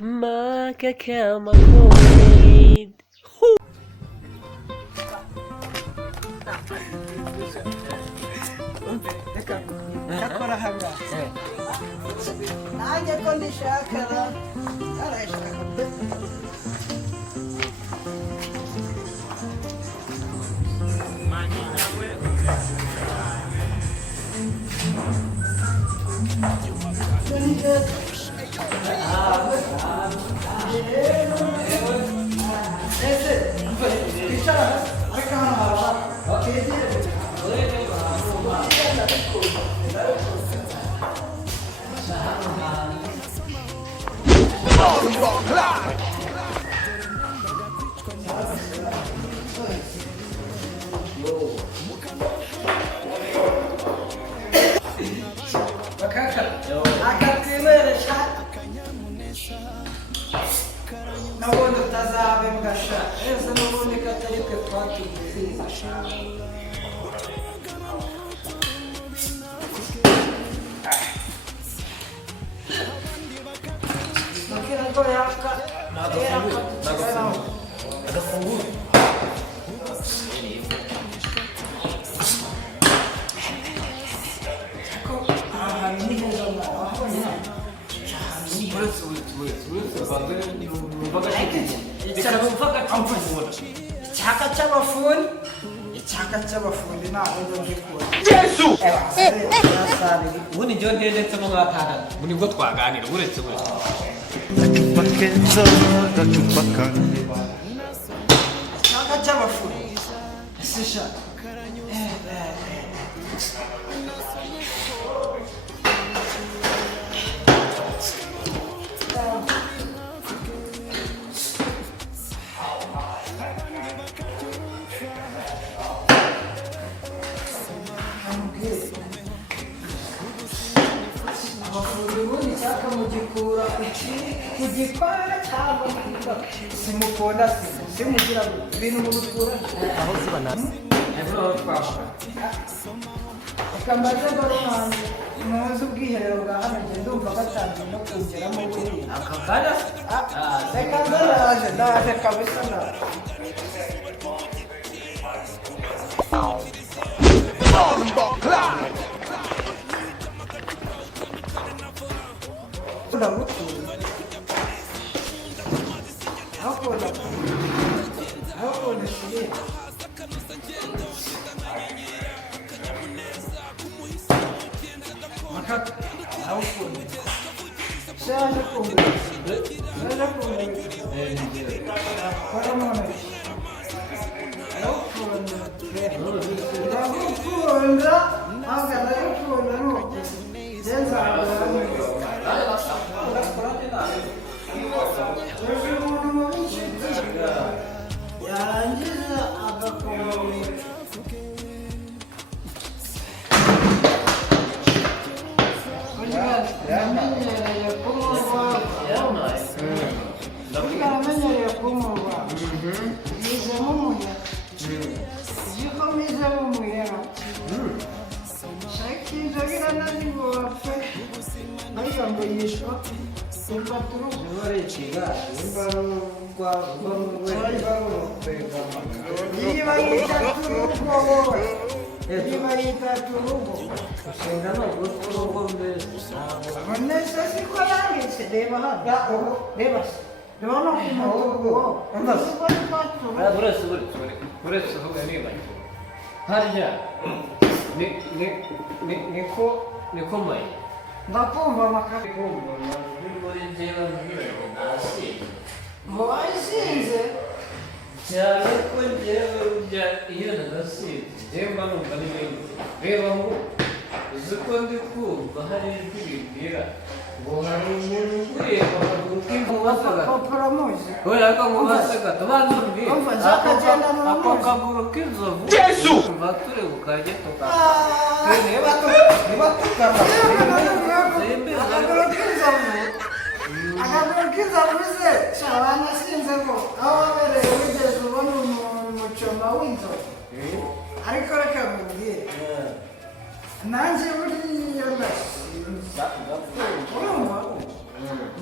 معك كما كنت. Wani John Hayden sama nggak ada. Muni buat kuah gani, udah coba.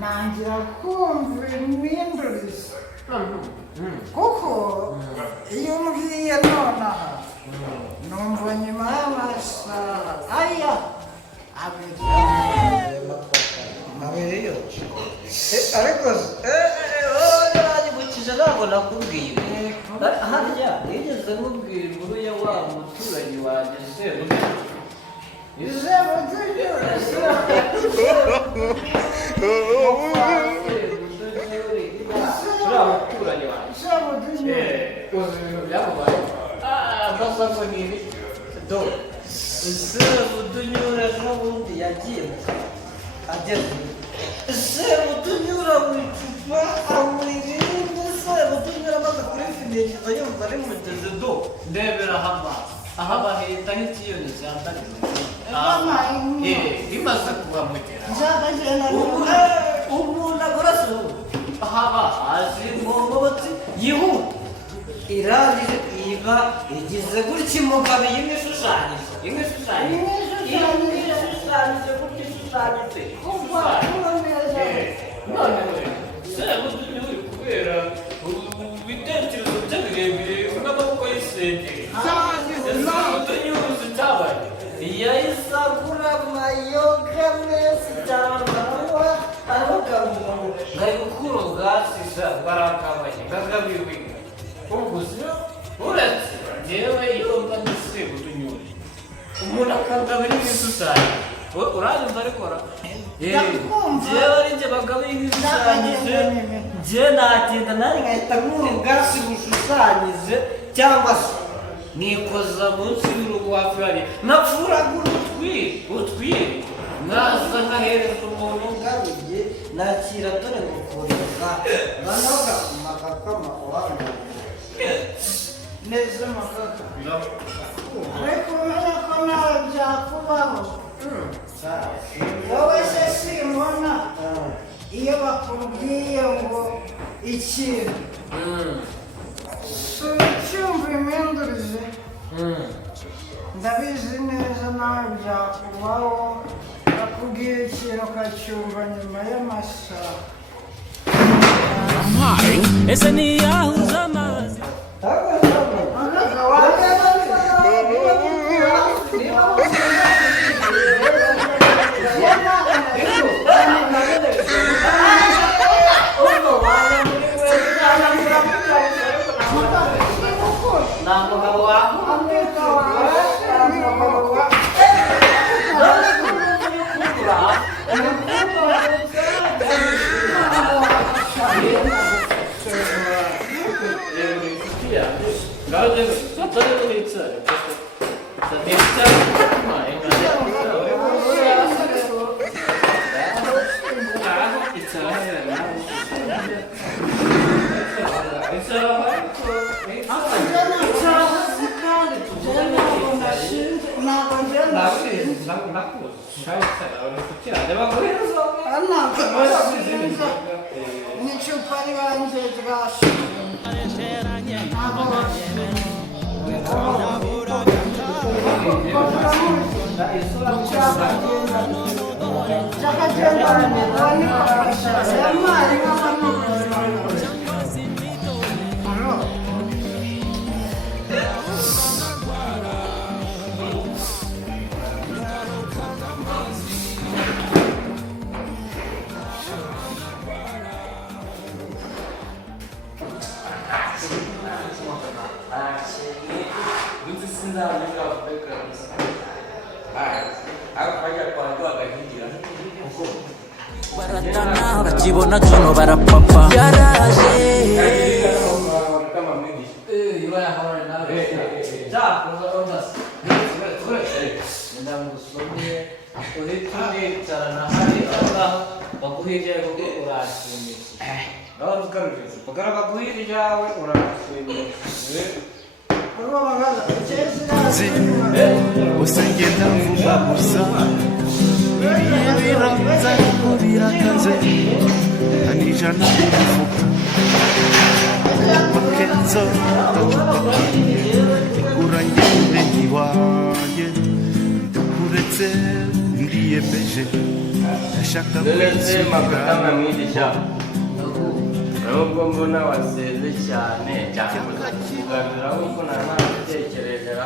nangira kumva impindurize kuko iyo umbwiye nonaha numva nyuma y'amasaha aya abiri ariko uranyibukije ntabwo nakubwiye harya nigeze nkubwira inkuru ya wa muturanyi wanjye Sebutunyura n'ubundi yagiye Sebutunyura mu icupa amuririmba Sebutunyura amaze kurifindikiza yumva ari muteze do ndebera ahaba hita nk'ikiyoni cyandariza imaze kuhamugera umuntu agorasa haba azi ngongobotsi yihuta irangije iba igize gutya umugabo y'imishushanyizo gutya ishushanyije none Sebutunyura uri kubera ibitekerezo bye birebire n'amaboko y'isengeri Sebutunyura uzi icyabaye yahise agura amayoga menshi cyane aramugaburira ngo ngari gukura ubwatsi barakabanye ngagabiwe ubuzima uretse njyewe iyo mba ndi Sebutunyura umuntu akagabira ibishushanyo uranyumva arikora njyewe ari njye bagabira ibishushanyije njyewe natinda nanjye nkahita nkura ubwatsi bushushanyije cyangwa se nikoza munsi y'urugo hafi hariya napfuragura utwiri naza nkahereza umuntu ugabiye nakira dore ngukoreza nanoga makakama wanga neza makaka ariko umenya ko nawe byakubaho wowe se simbona iyo bakubwiye ngo ikintu cyumva impindurize ndabizi neza nawe byakubaho bakubwira ikintu ukacyumva nyuma y'amasaha ese niyahuza amazi n'icupa ribanze ryashize baratana bakibona tuno barapapa yaraje usengenda vuba gusa ibihe biraza ariko birakaze anijana umufuka pakezo ndacupakiye igura ngende ntiwaye uretse ndiyemeje ashaka none se makakama kwitsimura mwigisha nubwo mbona waseze cyane kugarura kuko nanatekereza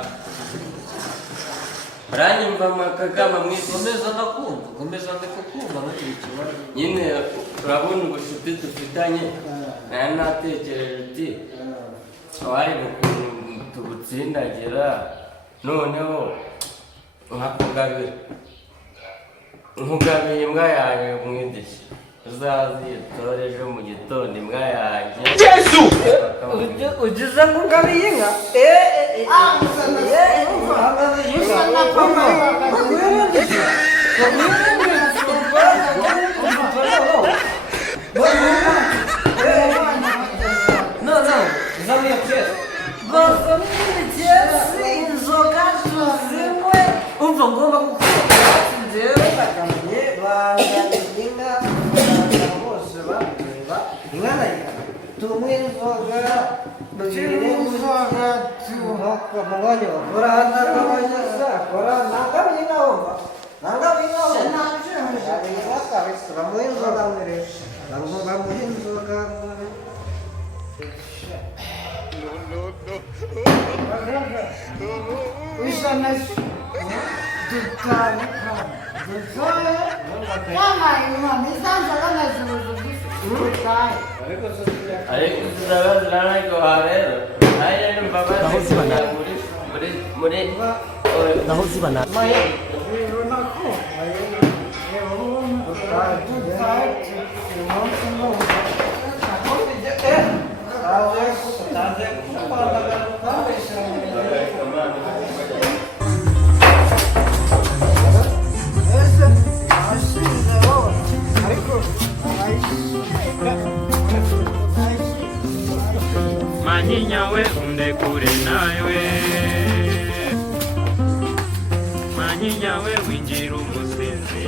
uranyumva makakama mwigisha komeza ndakumva komeza ndikukumva ntugire ikibazo nyine urabona ubucuti dufitanye nari natekereje uti wari ukuntu tugutsindagira noneho nkugabiye imbwa yanjye mwigisha uzazitore ejo mu gitondo imbwa yanjye Yesu ugize ngo ngabiye inka umva ngomba kukubaza njyewe bagambye banganiye inka bose bamureba inka nayo tumwe inzoga bagire inzoga tuhoka mu mwanya bakora hanakabanyeza akora nangabye inka wumva nangabye inka wumva ntabwo kabisa bamuha inzoga mwiresha bamuha inzoga Usanız dükkanı dükkanı yamayın insan salamazsınız dükkanı ariko tuzabazirana ariko warero nayo numva muri naho zibana runako manyinya we undekure nawe manyinya we winjira umusinzi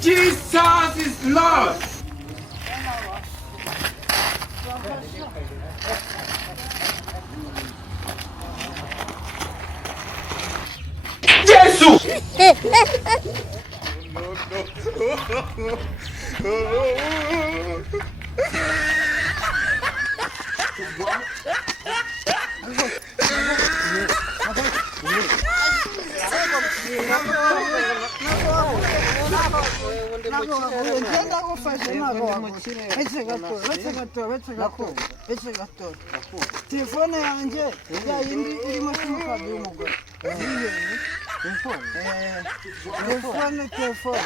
Jesus is Lord. telefone yanjye ya yindi irimo simukadi y'umugore telefone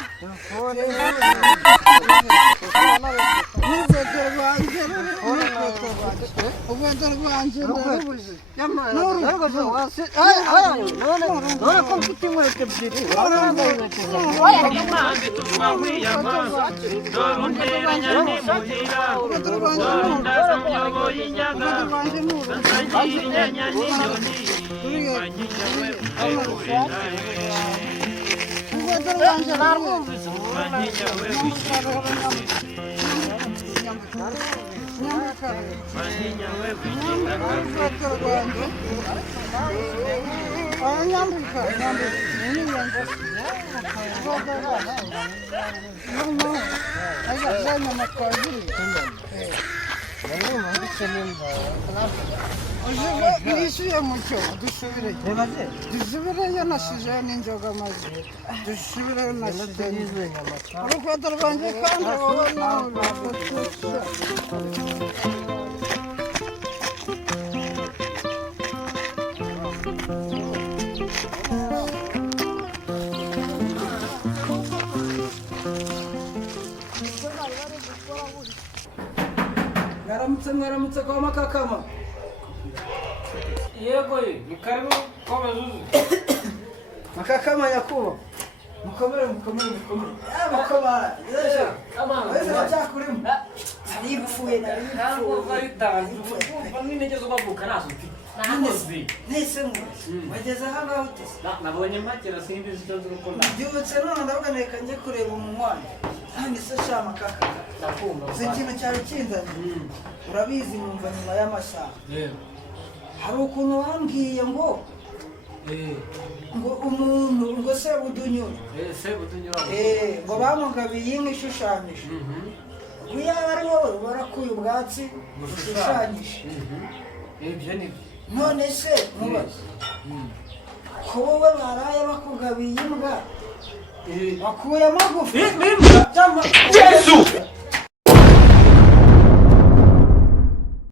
urwego rwanjye ndarubuze none ko mfite inkweto ebyiri impamvu ituma nkwiyama dore unteranya n'imuhira dore ndaza muyoboye inyaga nsangira inyanya n'inyoni manyinya we undekure nawe urwego rwanjye narwumvise manyinya we winjira umusinzi manyinya we winjira urwego rwanjye nyambika nishyuye mucyo dusubireyo nasizeyo n'inzoga maze dusubireyo nasizeyo urukweto rwanjye kandi wowe nawe mwaramutse kwa makakama yego ni karibu kwa mazuzu makakama yakuba mukomere mukomara wese bacyakurimo naripfuye nk'intege zo bavuka nazo mfite nese ngo wageze aha ngaho utese nabonye mpakira simbizi icyo nzi uko mbyutse none ndavuga reka njye kureba umunywanyi kandi se shama kaka nakumva si ikintu cyari kinzanye urabizi numva nyuma y'amasaha hari ukuntu wambwiye ngo umuntu ngo sebudunyura ngo bamugabiye inka ishushanyije iyo ari wowe warakuye ubwatsi bushushanyije ibyo ni byo none se mubaze ko wowe baraye bakugabiye imbwa wakuyemo gufi Yesu